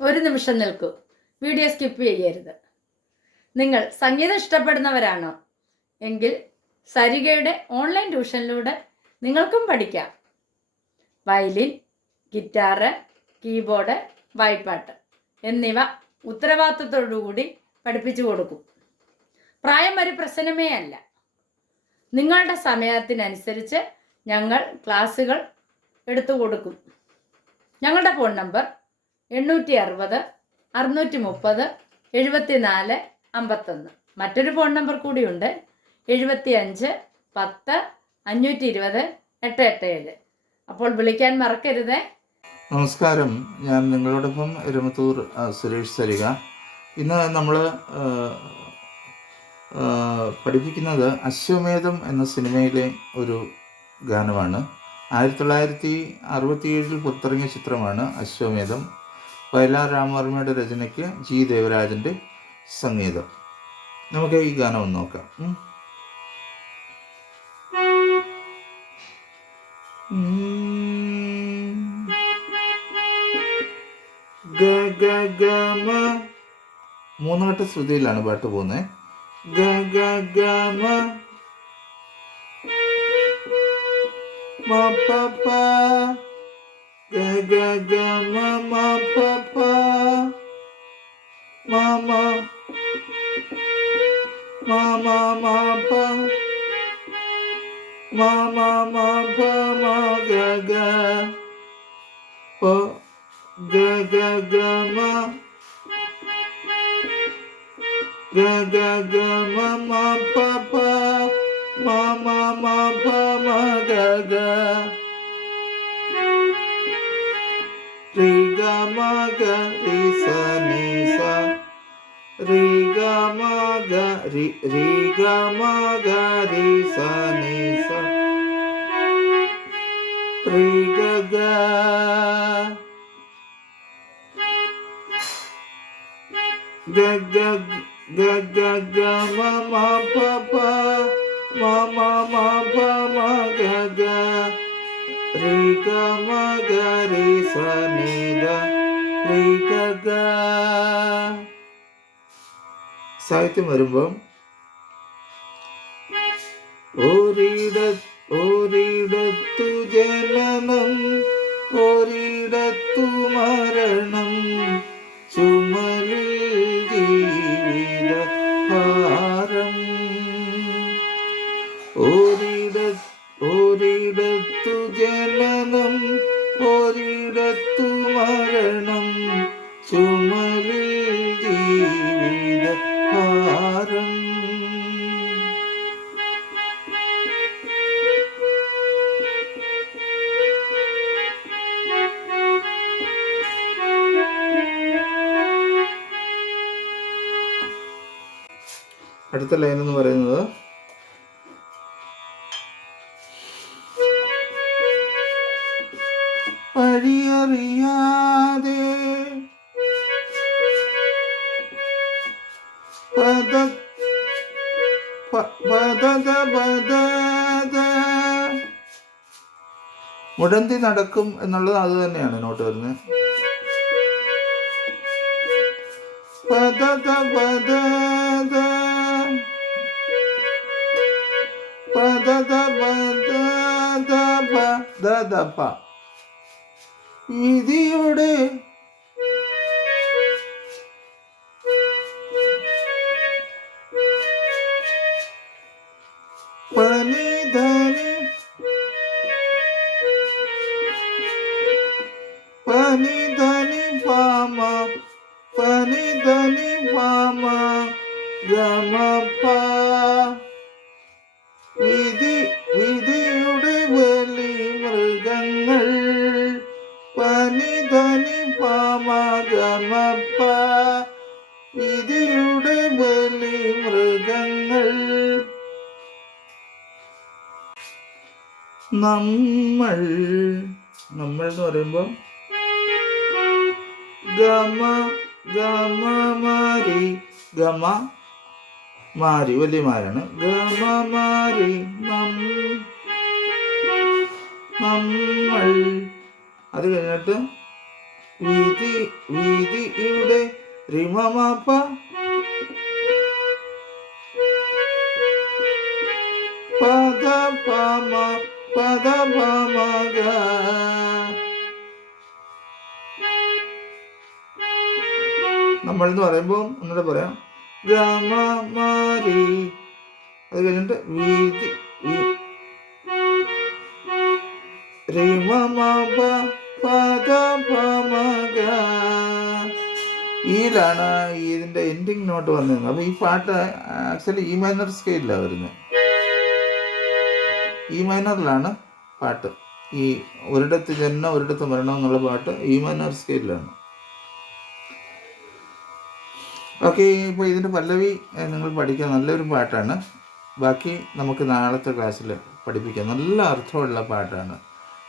ഒരു നിമിഷം നിൽക്കൂ. വീഡിയോ സ്കിപ്പ് ചെയ്യരുത്. നിങ്ങൾ സംഗീതം ഇഷ്ടപ്പെടുന്നവരാണോ എങ്കിൽ സരിഗയുടെ ഓൺലൈൻ ട്യൂഷനിലൂടെ നിങ്ങൾക്കും പഠിക്കാം. വയലിൻ, ഗിറ്റാറ്, കീബോർഡ്, വായ്പ്പാട്ട് എന്നിവ ഉത്തരവാദിത്തത്തോടുകൂടി പഠിപ്പിച്ചു കൊടുക്കും. പ്രായം ഒരു പ്രശ്നമേ അല്ല. നിങ്ങളുടെ സമയത്തിനനുസരിച്ച് ഞങ്ങൾ ക്ലാസ്സുകൾ എടുത്തു കൊടുക്കും. ഞങ്ങളുടെ ഫോൺ നമ്പർ 860 630 74 51. മറ്റൊരു ഫോൺ നമ്പർ കൂടിയുണ്ട്, 75 10 520 887. അപ്പോൾ വിളിക്കാൻ മറക്കരുതേ. നമസ്കാരം, ഞാൻ നിങ്ങളോടൊപ്പം എരമത്തൂർ സുരേഷ് സരിക. ഇന്ന് നമ്മൾ പഠിപ്പിക്കുന്നത് അശ്വമേധം എന്ന സിനിമയിലെ ഒരു ഗാനമാണ്. 1967 പുറത്തിറങ്ങിയ ചിത്രമാണ് അശ്വമേധം. വയലാർ രാമവർമ്മയുടെ രചനയ്ക്ക് ജി ദേവരാജൻ്റെ സംഗീതം. നമുക്ക് ഈ ഗാനം ഒന്ന് നോക്കാം. മൂന്നുവട്ട ശ്രുതിയിലാണ് പാട്ട് പോകുന്നത്. ഗ ഗ ഗ മ മ പ പ ഗ ഗ ഗ മ മ പ പ മ മ മ മ മ പ മ മ മ പ മ ഗ ഗ പ ഗ ഗ ഗ മ ഗ ഗ ഗ മ മ പ പ മ മ മ പ മ ഗ ഗ രി ഗ മ ഗ രി സ നി സ രി ഗ മ ഗ രി രി ഗ മ ഗ രി സ നി സ രി ഗ ഗ ഗ ഗ ഗ ഗ ഗ മ മ പ പ മ മ മ പ മ ഗ ഗ രി ഗ മ ഗ രി സ നി ദ രി ഗ ഗ. സാഹിത്യം വരുമ്പം ഒരിടത്തു ജനനം ഒരിടത്തു മരണം ചുമലിൽ ജീവിത ഭാരം. ഒരിടത്തു ജനനം ഒരിടത്തു മരണം ചുമലിൽ ജീവിത ഭാരം. അടുത്ത ലൈൻ എന്ന് പറയുന്നത് വഴിയറിയാതെ മുടന്തി നടക്കും എന്നുള്ളത് അത് തന്നെയാണ് നോട്ട് വരുന്നത്. പദത പദത പദത പദത പദത പ. വിധിയുടെ പനിധനി പനിധനി പാമ പനിധനി പാമ ഗമപ. വിധിയുടെ ബലി മൃഗങ്ങൾ പനിധനി പാമ ഗമപ. വിധിയുടെ ബലി മൃഗങ്ങൾ. നമ്മൾ എന്ന് പറയുമ്പോൾ ഗമ ഗമ മാരി ഗമ മാരി വലിയ മാരാണ്. ഗമ മാരി നമ്മൾ. അത് കഴിഞ്ഞിട്ട് വീതി വീതിയുടെ റിമമാപ്പ പദ പമ പദ പമഗ. നമ്മൾ എന്ന് പറയുമ്പോൾ ഒന്നുകൂടെ പറയാം. ഗമ മാരി, അത് കഴിഞ്ഞിട്ട് വീതി റിമമപ പദ പമഗ. ഈയിലാണ് ഇതിൻ്റെ എൻഡിങ് നോട്ട് വന്നിരുന്നത്. അപ്പോൾ ഈ പാട്ട് ആക്ച്വലി ഇ മൈനർ സ്കെയിലാണ് വരുന്നത്. ഇ മൈനറിലാണ് പാട്ട്. ഈ ഒരിടത്ത് ജനനം ഒരിടത്ത് മരണം എന്നുള്ള പാട്ട് ഇ മൈനർ സ്കെയിലാണ്. ഓക്കെ, ഇപ്പോൾ ഇതിൻ്റെ പല്ലവി നിങ്ങൾ പഠിക്കാൻ നല്ലൊരു പാട്ടാണ്. ബാക്കി നമുക്ക് നാളത്തെ ക്ലാസ്സിൽ പഠിപ്പിക്കാം. നല്ല അർത്ഥമുള്ള പാട്ടാണ്.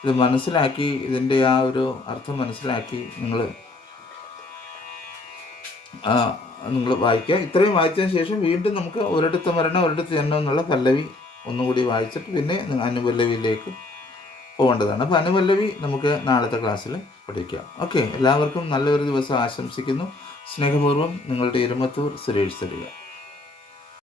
ഇത് മനസ്സിലാക്കി, ഇതിൻ്റെ ആ ഒരു അർത്ഥം മനസ്സിലാക്കി നിങ്ങൾ വായിക്കുക. ഇത്രയും വായിച്ചതിന് ശേഷം വീണ്ടും നമുക്ക് ഒരിടത്ത് മരണം ഒരിടത്ത് ജനനം എന്നുള്ള പല്ലവി ഒന്നുകൂടി വായിച്ചിട്ട് പിന്നെ അനുപല്ലവിയിലേക്ക് പോകേണ്ടതാണ്. അപ്പോൾ അനുപല്ലവി നമുക്ക് നാളത്തെ ക്ലാസ്സിൽ പഠിക്കാം. ഓക്കെ, എല്ലാവർക്കും നല്ലൊരു ദിവസം ആശംസിക്കുന്നു. സ്നേഹപൂർവ്വം നിങ്ങളുടെ ഇരുമത്തൂർ സുരേഷ് സരിക.